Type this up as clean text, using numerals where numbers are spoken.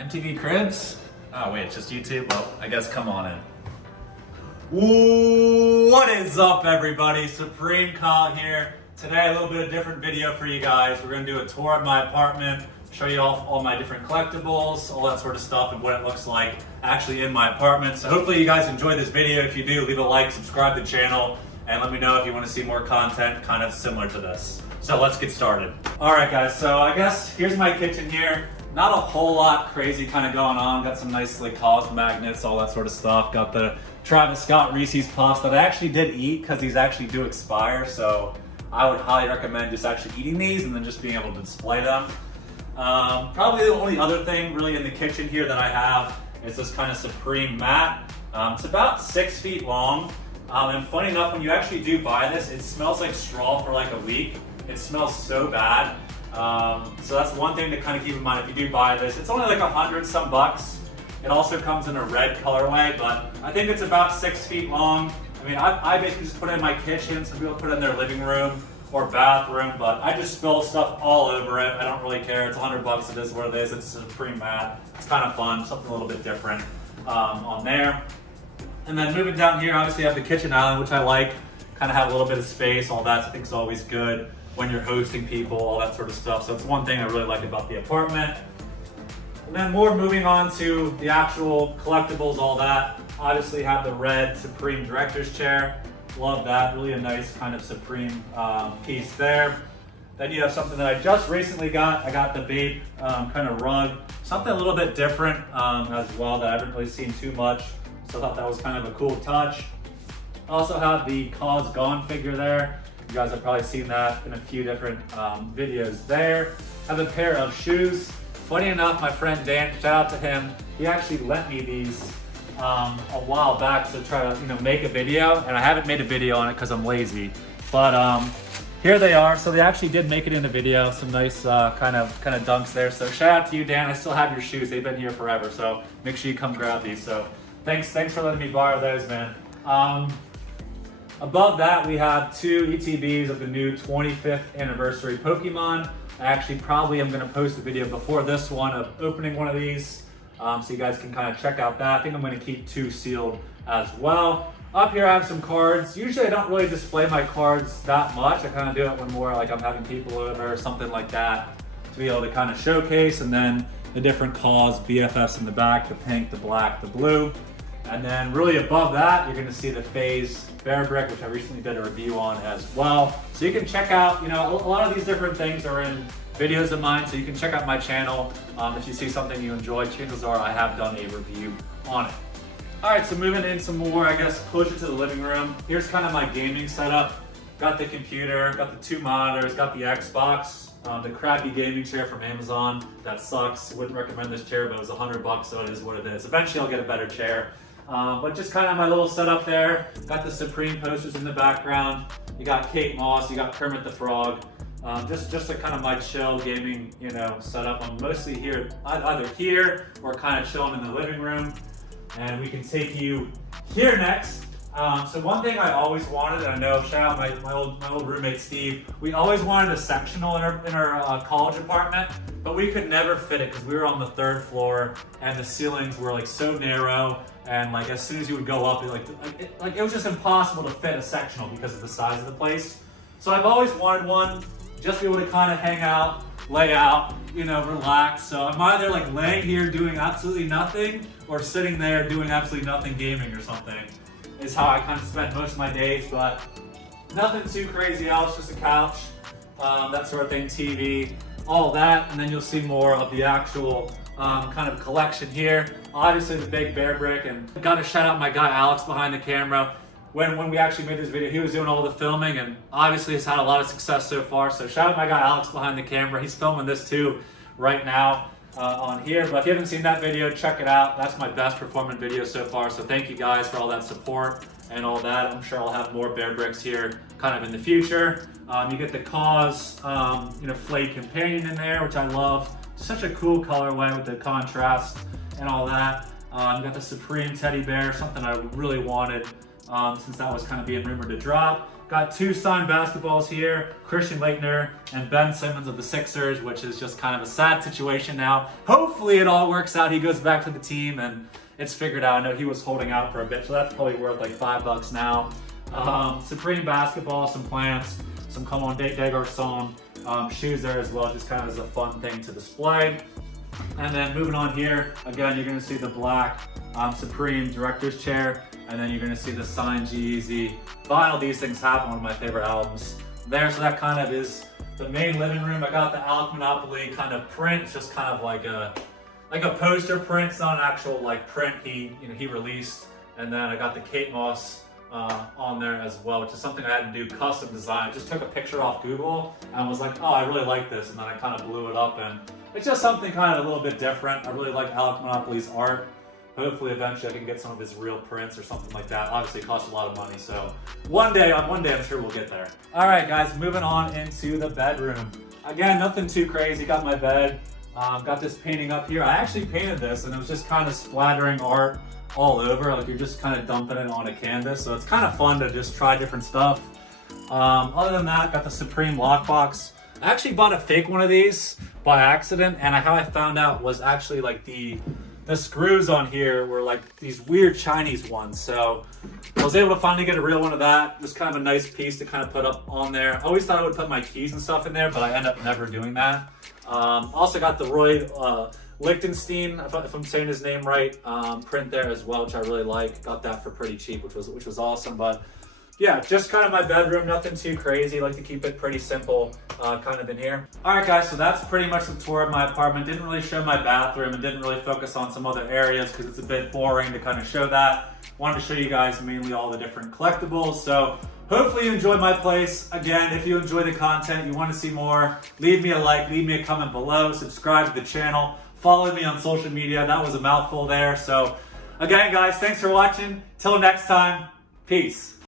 MTV Cribs? Oh wait, it's just YouTube? Well, I guess come on in. What is up everybody? Supreme Kyle here. Today a little bit of different video for you guys. We're gonna do a tour of my apartment, show you all my different collectibles, all that sort of stuff, and what it looks like actually in my apartment. So hopefully you guys enjoy this video. If you do, leave a like, subscribe to the channel, and let me know if you want to see more content kind of similar to this. So let's get started. All right guys, so I guess here's my kitchen here. Not a whole lot crazy kind of going on. Got some nice like Kaws magnets, all that sort of stuff. Got the Travis Scott Reese's Puffs that I actually did eat because these actually do expire. So I would highly recommend just actually eating these and then just being able to display them. Probably the only other thing really in the kitchen here that I have is this kind of Supreme mat. It's about 6 feet long. And funny enough, when you actually do buy this, it smells like straw for like a week. It smells so bad. So that's one thing to kind of keep in mind if you do buy this. It's only like $100 some bucks. It also comes in a red colorway, but I think it's about 6 feet long. I mean, I basically just put it in my kitchen. Some people put it in their living room or bathroom, but I just spill stuff all over it. I don't really care. It's $100. It is what it is. It's a Supreme mat. It's kind of fun, something a little bit different on there. And then moving down here, obviously I have the kitchen island, which I like. Kind of have a little bit of space, all that I think is always good when you're hosting people, all that sort of stuff. So it's one thing I really like about the apartment. And then more moving on to the actual collectibles, all that. Obviously have the red Supreme director's chair. Love that, really a nice kind of Supreme piece there. Then you have something that I just recently got. I got the Babe kind of rug. Something a little bit different as well that I haven't really seen too much. So I thought that was kind of a cool touch. Also have the Kaws Gone figure there. You guys have probably seen that in a few different videos there. I have a pair of shoes. Funny enough, my friend Dan, shout out to him, he actually lent me these a while back to try to make a video, and I haven't made a video on it because I'm lazy. But here they are. So they actually did make it in the video. Some nice kind of dunks there. So shout out to you, Dan. I still have your shoes. They've been here forever. So make sure you come grab these. So thanks for letting me borrow those, man. Above that, we have two ETBs of the new 25th anniversary Pokemon. I actually probably am going to post a video before this one of opening one of these, so you guys can kind of check out that. I think I'm going to keep two sealed as well. Up here I have some cards. Usually I don't really display my cards that much. I kind of do it when more like I'm having people over or something like that to be able to kind of showcase. And then the different Kaws, BFFs in the back, the pink, the black, the blue. And then really above that, you're gonna see the Phase Bearbrick, which I recently did a review on as well. So you can check out, a lot of these different things are in videos of mine, so you can check out my channel. If you see something you enjoy, chances are I have done a review on it. All right, so moving in some more, I guess, closer to the living room. Here's kind of my gaming setup. Got the computer, got the two monitors, got the Xbox, the crappy gaming chair from Amazon. That sucks. Wouldn't recommend this chair, but it was $100, so it is what it is. Eventually I'll get a better chair. But just kind of my little setup there. Got the Supreme posters in the background. You got Kate Moss, you got Kermit the Frog. Just a kind of my chill gaming, setup. I'm mostly here, either here or kind of chilling in the living room. And we can take you here next. So one thing I always wanted, and I know, shout out my old roommate Steve, we always wanted a sectional in our college apartment, but we could never fit it because we were on the 3rd floor and the ceilings were like so narrow, and like as soon as you would go up, it was just impossible to fit a sectional because of the size of the place. So I've always wanted one, just to be able to kind of hang out, lay out, relax. So I'm either like laying here doing absolutely nothing or sitting there doing absolutely nothing gaming or something. Is how I kind of spend most of my days, but nothing too crazy else, just a couch, that sort of thing, TV, all that, and then you'll see more of the actual kind of collection here. Obviously the big Bearbrick, and I gotta shout out my guy Alex behind the camera. When we actually made this video, he was doing all the filming, and obviously has had a lot of success so far, so shout out my guy Alex behind the camera. He's filming this too right now. On here, but if you haven't seen that video, check it out. That's my best performing video so far, so thank you guys for all that support and all that. I'm sure I'll have more Bearbricks here kind of in the future. You get the Kaws Flayed Companion in there, which I love. Such a cool colorway with the contrast and all that. You got the Supreme teddy bear, something I really wanted since that was kind of being rumored to drop. Got 2 signed basketballs here, Christian Laettner and Ben Simmons of the Sixers, which is just kind of a sad situation now. Hopefully it all works out. He goes back to the team and it's figured out. I know he was holding out for a bit, so that's probably worth like $5 now. Supreme basketball, some plants, some Come On Date Garçon shoes there as well, just kind of as a fun thing to display. And then moving on here, again, you're gonna see the black Supreme director's chair, and then you're gonna see the signed G-Eazy vinyl. These things have one of my favorite albums there. So that kind of is the main living room. I got the Alec Monopoly kind of print. It's just kind of like a poster print. It's not an actual like print he released. And then I got the Kate Moss on there as well, which is something I had to do custom design. I just took a picture off Google and was like, oh, I really like this. And then I kind of blew it up, and it's just something kind of a little bit different. I really like Alec Monopoly's art. Hopefully eventually I can get some of his real prints or something like that. Obviously it costs a lot of money, so one day I'm sure we'll get there. All right guys, moving on into the bedroom. Again, nothing too crazy. Got my bed, got this painting up here. I actually painted this and it was just kind of splattering art all over, like you're just kind of dumping it on a canvas. So it's kind of fun to just try different stuff. Other than that, got the Supreme lockbox. I actually bought a fake one of these by accident, and how I found out was actually like the screws on here were like these weird Chinese ones. So I was able to finally get a real one of that. It was kind of a nice piece to kind of put up on there. I always thought I would put my keys and stuff in there, but I end up never doing that. Also got the Roy Lichtenstein, if I'm saying his name right, print there as well, which I really like. Got that for pretty cheap, which was awesome. But yeah, just kind of my bedroom, nothing too crazy. Like to keep it pretty simple, kind of in here. All right, guys, so that's pretty much the tour of my apartment. Didn't really show my bathroom and didn't really focus on some other areas because it's a bit boring to kind of show that. Wanted to show you guys mainly all the different collectibles. So hopefully you enjoyed my place. Again, if you enjoy the content, you want to see more, leave me a like, leave me a comment below, subscribe to the channel, follow me on social media. That was a mouthful there. So again, guys, thanks for watching. Till next time, peace.